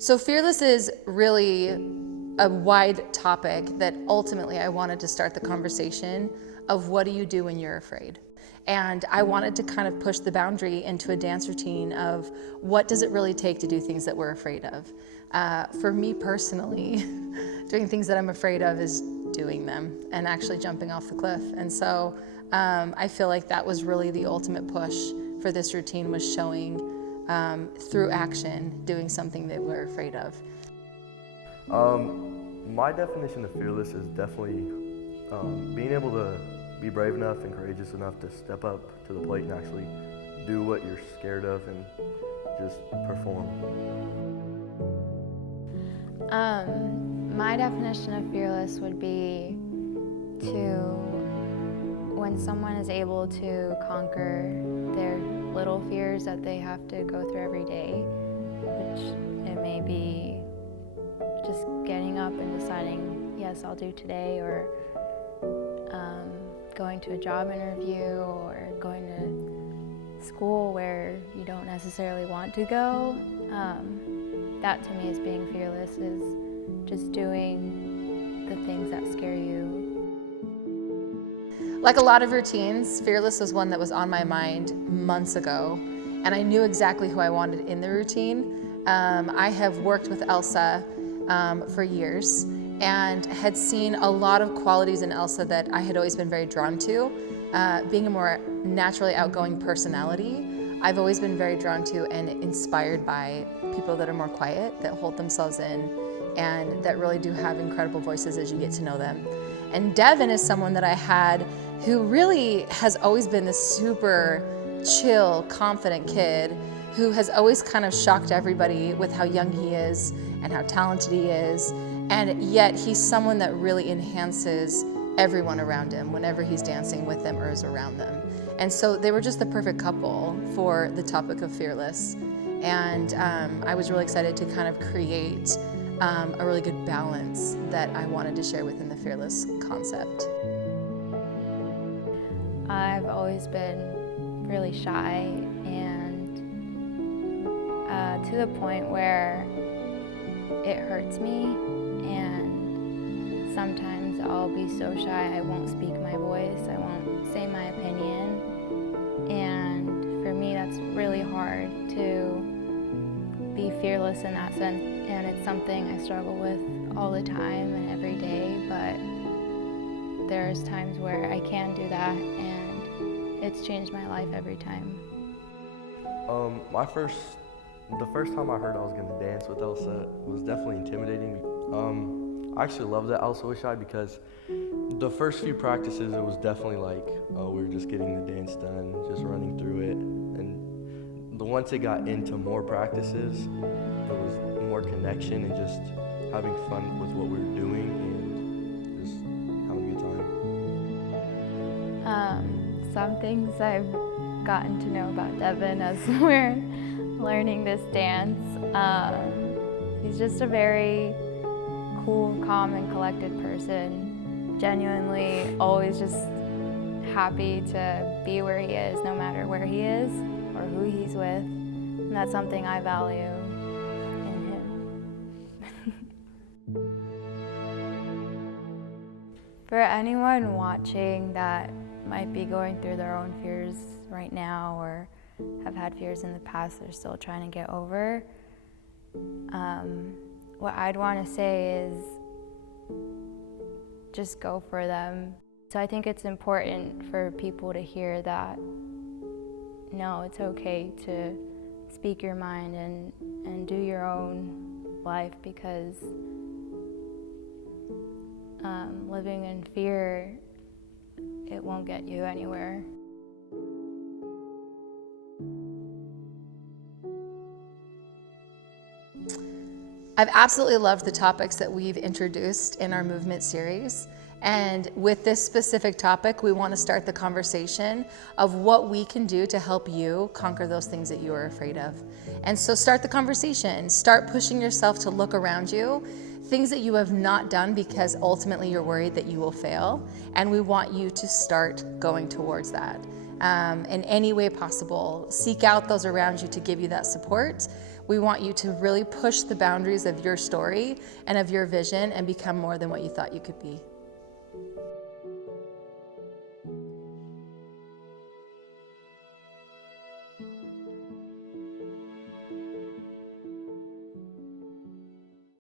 So fearless is really a wide topic that ultimately I wanted to start the conversation of what do you do when you're afraid? And I wanted to kind of push the boundary into a dance routine of what does it really take to do things that we're afraid of? For me personally, doing things that I'm afraid of is doing them and actually jumping off the cliff. And so I feel like that was really the ultimate push for this routine, was showing through action, doing something that we're afraid of. My definition of fearless is definitely being able to be brave enough and courageous enough to step up to the plate and actually do what you're scared of and just perform. My definition of fearless would be when someone is able to conquer their little fears that they have to go through every day, which it may be just getting up and deciding, yes, I'll do today, or going to a job interview, or going to school where you don't necessarily want to go. That to me is being fearless, is just doing the things that scare you. Like a lot of routines, fearless was one that was on my mind months ago, and I knew exactly who I wanted in the routine. I have worked with Elsa for years and had seen a lot of qualities in Elsa that I had always been very drawn to. Being a more naturally outgoing personality, I've always been very drawn to and inspired by people that are more quiet, that hold themselves in, and that really do have incredible voices as you get to know them. And Devin is someone that I had who really has always been this super chill, confident kid who has always kind of shocked everybody with how young he is and how talented he is. And yet he's someone that really enhances everyone around him whenever he's dancing with them or is around them. And so they were just the perfect couple for the topic of fearless. And I was really excited to kind of create a really good balance that I wanted to share within the fearless concept. I've always been really shy, and to the point where it hurts me, and sometimes I'll be so shy I won't speak my voice, I won't say my opinion, and for me that's really hard to be fearless in that sense, and it's something I struggle with all the time and every day, but there's times where I can do that, and it's changed my life every time. The first time I heard I was going to dance with Elsa was definitely intimidating. I actually loved that Elsa was shy because the first few practices it was definitely like, we were just getting the dance done, just running through it. And once it got into more practices, there was more connection and just having fun with what we were doing and just having a good time. Some things I've gotten to know about Devin as we're learning this dance. He's just a very cool, calm, and collected person. Genuinely always just happy to be where he is, no matter where he is or who he's with. And that's something I value in him. For anyone watching that might be going through their own fears right now, or have had fears in the past they're still trying to get over, what I'd want to say is just go for them. So I think it's important for people to hear that, no, it's okay to speak your mind and do your own life, because living in fear, it won't get you anywhere. I've absolutely loved the topics that we've introduced in our Mov.ment series. And with this specific topic, we want to start the conversation of what we can do to help you conquer those things that you are afraid of. And so start the conversation. Start pushing yourself to look around you, things that you have not done because ultimately you're worried that you will fail. And we want you to start going towards that. in any way possible. Seek out those around you to give you that support. We want you to really push the boundaries of your story and of your vision and become more than what you thought you could be.